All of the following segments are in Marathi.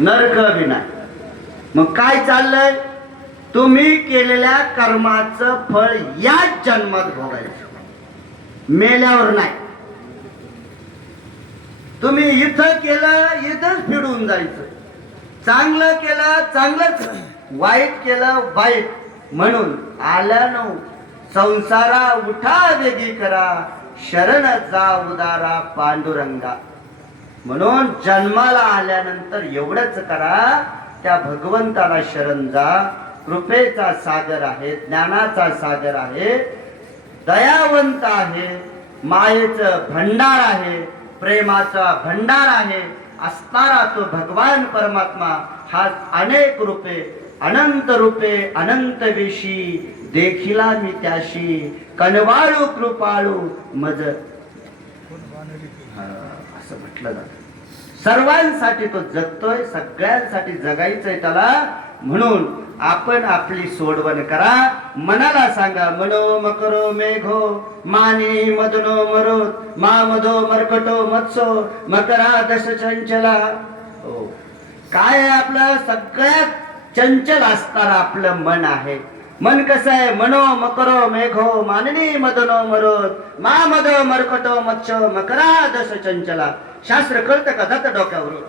नरक बी नाही. मग काय चाललंय? तुम्ही केलेल्या कर्माचं फळ याच जन्मात भोगायचं, मेल्यावर नाही. तुम्ही इथं केलं इथंच फिरून जायचं. चांगलं केलं चांगलंच, वाईट केलं वाईट. म्हणून आल्यानं संसारा उठा वेगी करा, शरण जा उदारा पांडुरंगा. म्हणून जन्माला आल्यानंतर एवढंच करा, त्या भगवंताला शरण जा. कृपेचा सागर आहे, ज्ञानाचा सागर आहे, दयावंत आहे, मायेचं भंडार आहे, प्रेमाचा भंडार आहे असणारा तो भगवान परमात्मा हा अनेक रूपे अनंत रूपे अनंत वेशी देखिला मी त्याशी, कनवाळू कृपाळू मज असं म्हटलं जातं. सर्वांसाठी तो जगतोय, सगळ्यांसाठी जगायचंय त्याला. म्हणून आपण आपली सोडवण करा. मनाला सांगा, मनो मकरो मेघो मानी मदनो मरोत मा मधो मरकटो मत्सो मकरा दश चंचला. हो, काय आहे आपलं? सगळ्यात चंचल असणारं आपलं मन आहे. मन कसं आहे? मनो मकरो मेघो माननी मदनो मरोत मा मधो मरकटो मत्सो मकरा दश चंचला. शास्त्र कळतं का? जातं डोक्यावरून.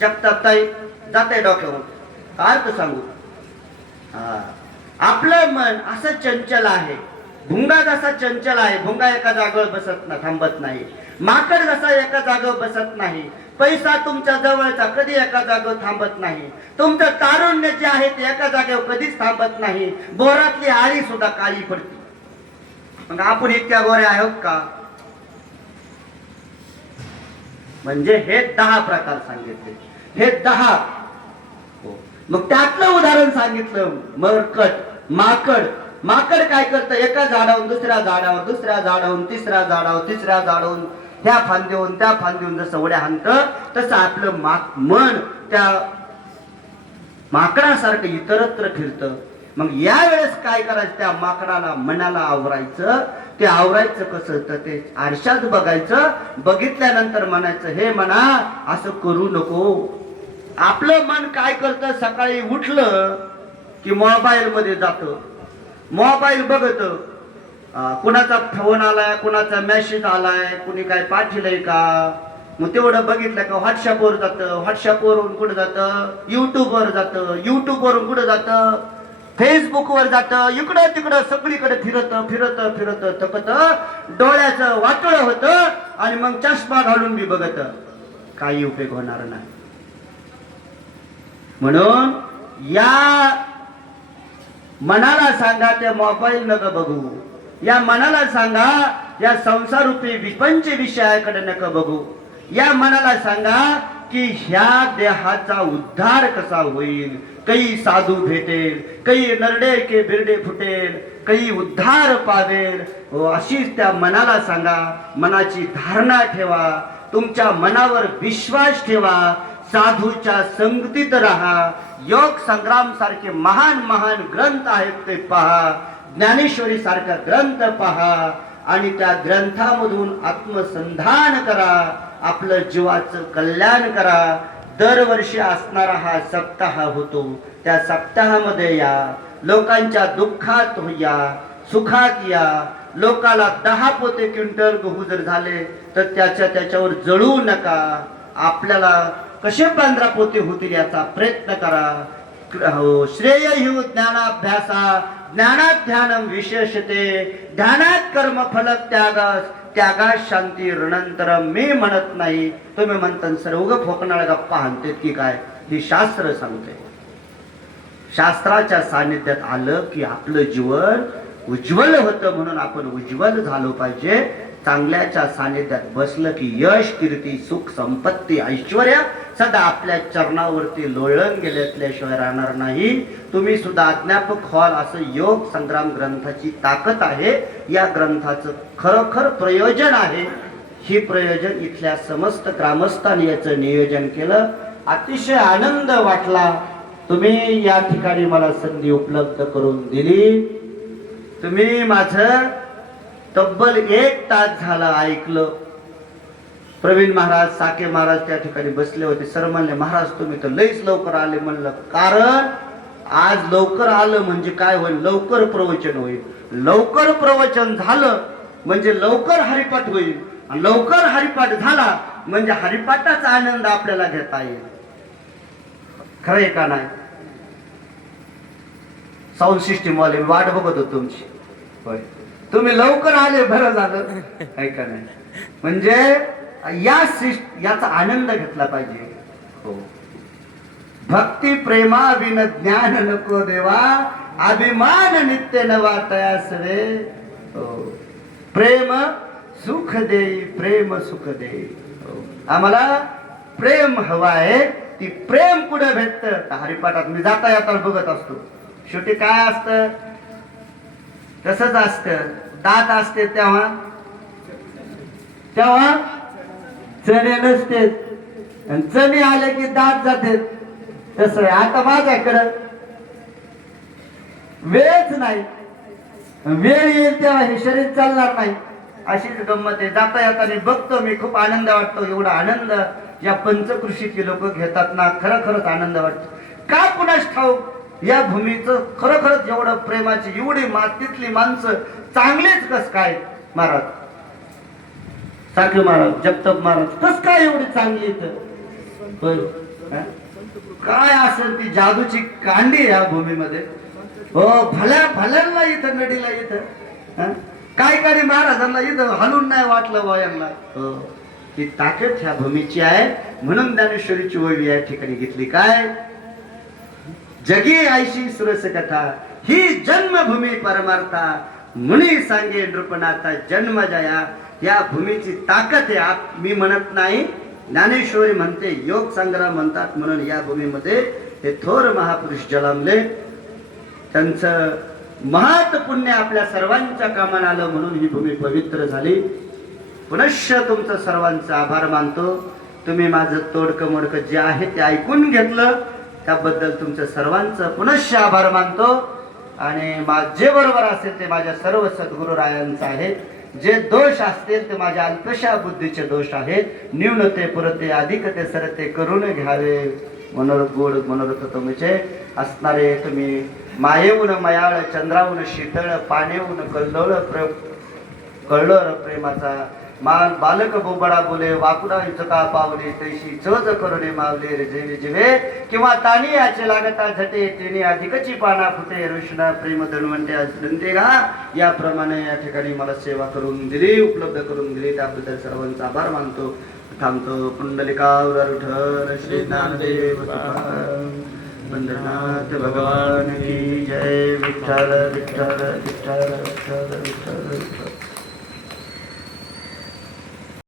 जगताई जाते डोक्यावरून. अर्थ सांगू, आपलं मन असं चंचल आहे. भुंगा जसा चंचल आहे, भुंगा एका जागेवर बसत नाही, थांबत नाही. माकड जसा एका जागेवर बसत नाही. पैसा तुमच्या जवळचा कधी एका जागेवर थांबत नाही. तुमचं तारुण्य जे आहे ते एका जागेवर कधीच थांबत नाही. बोरातली आळी सुद्धा काळी पडते. मग आपण इतक्या गोऱ्या आहोत का? म्हणजे हे 10 प्रकार सांगितले. हे 10. मग त्यातलं उदाहरण सांगितलं मरकट, माकड. माकड काय करतं? एका झाडावरून दुसऱ्या झाडावर, दुसऱ्या झाडावरून तिसऱ्या झाडावर, तिसऱ्या झाडावरून ह्या फांदीवरून त्या फांदीवरून जसं उड्या हाणतं, तसं आपलं मन त्या माकडासारखं इतरत्र फिरतं. मग यावेळेस काय करायचं? त्या माकडाला मनाला आवरायचं. ते आवरायचं कसं? तर ते आरशात बघायचं. बघितल्यानंतर म्हणायचं, हे मना असं करू नको. आपलं मन काय करतं? सकाळी उठलं की मोबाईल मध्ये जातं, मोबाईल बघत. कुणाचा फोन आलाय, कुणाचा मेसेज आलाय, कुणी काय पाठवलंय का, मग तेवढं बघितलं का व्हॉट्सअपवर जातं. व्हॉट्सअपवरून कुठं जातं? युट्यूबवर जातं. युट्यूबवरून कुठं जातं? फेसबुकवर जातं. इकडं तिकडं सगळीकडे फिरत फिरत फिरत थकत डोळ्याचं वाटोळं होतं. आणि मग चष्मा घालून बी बघत. काही उपयोग होणार नाही. म्हणून या मनाला सांगा, त्या मोबाईल नका बघू. या मनाला सांगा, या संसारूपी विपंच विषयाकडे नका बघू. या मनाला सांगा की ह्या देहाचा उद्धार कसा होईल. काही साधू भेटेल, काही नरडे के बिरडे फुटेल, काही उद्धार पावेल. अशीच त्या मनाला सांगा. मनाची धारणा ठेवा. तुमच्या मनावर विश्वास ठेवा. साधूच्या संगतीत राहा. योग संग्राम सारखे महान महान ग्रंथ आहेत ते पहा. ज्ञानेश्वरी सारखा ग्रंथ पहा आणि त्या ग्रंथामधून आत्मसंधान करा. आपलं जीवाचं कल्याण करा. दरवर्षी असणारा हा सप्ताह होतो. त्या सप्ताहामध्ये या. लोकांच्या दुःखात या, सुखात या. लोकाला 10 पोते क्विंटल गहू जर झाले तर त्याच्यावर जळू नका. आपल्याला कसे 15 पोते होतील याचा प्रयत्न करा. श्रेय हि ज्ञानाभ्यासा, ज्ञानात ध्यानम विशेषते, ध्यानात कर्म फल त्यागास, त्यागास शांती ऋणंतरम. मी म्हणत नाही, तुम्ही म्हणता सर्व फोकणाळ्या गप्पा हाणतेत की काय. ही शास्त्र सांगते. शास्त्राच्या सानिध्यात आलं की आपलं जीवन उज्ज्वल होतं. म्हणून आपण उज्ज्वल झालो पाहिजे. चांगल्याच्या सानिध्यात बसलं की यश, कीर्ती, सुख, संपत्ती, ऐश्वर्य सदा आपल्या चरणावरती लोळण गेल्याशिवाय राहणार नाही. तुम्ही सुद्धा अज्ञापक व्हाल असं योग संग्राम ग्रंथाची ताकद आहे. या ग्रंथाचं खरोखर प्रयोजन आहे. ही प्रयोजन इथल्या समस्त ग्रामस्थांनी याचं नियोजन केलं. अतिशय आनंद वाटला. तुम्ही या ठिकाणी मला संधी उपलब्ध करून दिली. तुम्ही माझं तब्बल 1 तास झाला ऐकलं. प्रवीण महाराज, साके महाराज त्या ठिकाणी बसले होते. सर म्हणले, महाराज तुम्ही तर लईच लवकर आले. म्हणलं कारण आज लवकर आलं म्हणजे काय होईल, लवकर प्रवचन होईल. लवकर प्रवचन झालं म्हणजे लवकर हरिपाठ होईल. आणि लवकर हरिपाठ झाला म्हणजे हरिपाठाचा आनंद आपल्याला घेता येईल. खरंय का नाही? साऊंड सिस्टीम वाले वाट बघत होतो तुमची. होय, तुम्ही लवकर आले, बरं झालं. आहे का नाही? म्हणजे याचा आनंद घेतला पाहिजे. हो, भक्ती प्रेमा विन ज्ञान नको देवा, अभिमान नित्य नवा तयास रे. हो, प्रेम सुख देई, प्रेम सुख देई. हो, आम्हाला प्रेम हवा आहे. ती प्रेम कुठे भेटत? हरिपाठात मी जाता येता बघत असतो. शेवटी काय असतं, तसंच असतं. दात असते तेव्हा चणे नसते, आणि चणे आले की दात जाते. तसं आहे आता माझ्याकडं वेळच नाही. वेळ येईल तेव्हा हे शरीर चालणार नाही. अशीच गंमत आहे. जाता येताना बघतो मी, खूप आनंद वाटतो. एवढा आनंद या पंचकृषीची लोक घेतात ना, खरंच आनंद वाटतो. का कुणास ठाऊक या भूमीचं खरंच एवढं प्रेमाची, एवढी मातीतली माणसं चांगलेच कस काय महाराज, साखे महाराज, जगताप महाराज कस काय एवढी चांगली तर काय असेल ती जादूची कांडी या भूमीमध्ये. हो, भल्यांना इथं नडीला इथं काय महाराजांना इथं हलून नाही वाटलं बा यांना. हो, ती ताकद ह्या भूमीची आहे. म्हणून ज्ञानेश्वरीची ओळी या ठिकाणी घेतली. काय जगी आयशी सुरस कथा, ही जन्मभूमी परमार्था, मुनी सांगे नृपनाथा जन्म जया. या भूमीची ताकद आहे. मी म्हणत नाही, ज्ञानेश्वरी म्हणते, योग संग्राम म्हणतात. म्हणून या भूमीमध्ये हे थोर महापुरुष जन्मले. त्यांचं महत् पुण्य आपल्या सर्वांच्या कामाला आलं. म्हणून ही भूमी पवित्र झाली. पुनश्च तुमचं सर्वांचा आभार मानतो. तुम्ही माझं तोडकं मोडकं जे आहे ते ऐकून घेतलं, त्याबद्दल तुमचं सर्वांचं पुनश्च आभार मानतो. आणि जे बरोबर असेल ते माझ्या सर्व सद्गुरुरायांचं आहे. जे दोष असतील ते माझ्या अल्पशा बुद्धीचे दोष आहेत. न्यूनते पुरते अधिकते सरते करून घ्यावे गोड मनोरथ तुमचे असणारे. तुम्ही मायेहून मयाळ, चंद्राहून शीतळ, पाण्याहून कळलं प्रेमाचा मान. बालक बोबडा बोले, वाकुडा इचका पावले, तैशी चज करुणे मावले रे जेवे जिवे. किंवा तानी याचे लागता झटे, तेने अधिकची पाना फुटे, ऋष्णा प्रेम धन्वंते असते का. याप्रमाणे या ठिकाणी मला सेवा करून दिली, उपलब्ध करून दिली. त्याबद्दल सर्वांचा आभार मानतो. थांबतो. पुंडलिकावर विठ्ठल श्री ज्ञानदेव बंद्रनाथ भगवान की जय. विठ्ठल विठ्ठल विठ्ठल विठ्ठल विठ्ठल.